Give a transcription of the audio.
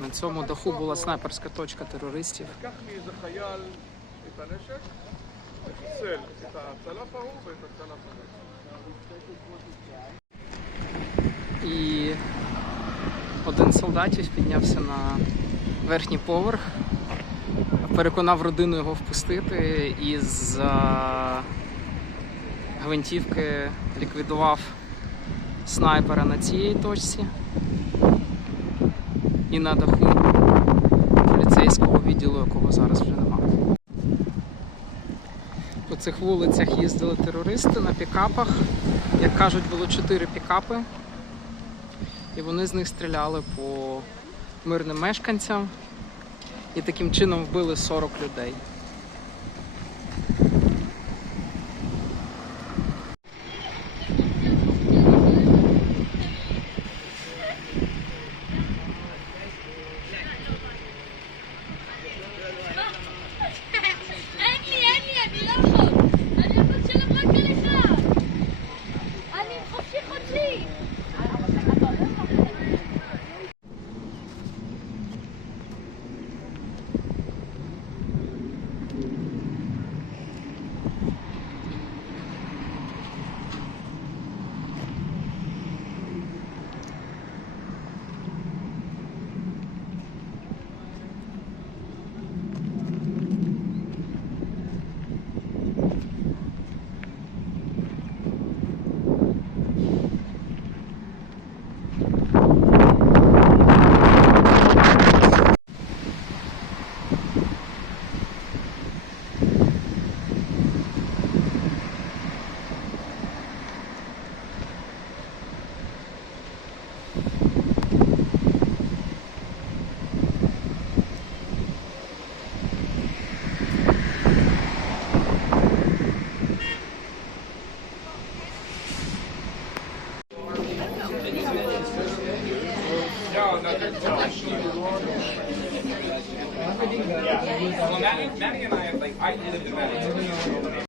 На цьому даху була снайперська точка терористів. І один солдатів піднявся на верхній поверх, переконав родину його впустити і з е, гвинтівки ліквідував снайпера на цій точці і на даху поліцейського відділу, якого зараз вже немає. По цих вулицях їздили терористи на пікапах. Як кажуть, було чотири пікапи і вони з них стріляли по мирним мешканцям і таким чином вбили 40 людей. Well, Maddie, Maddie and I, have like, I lived in Maddie.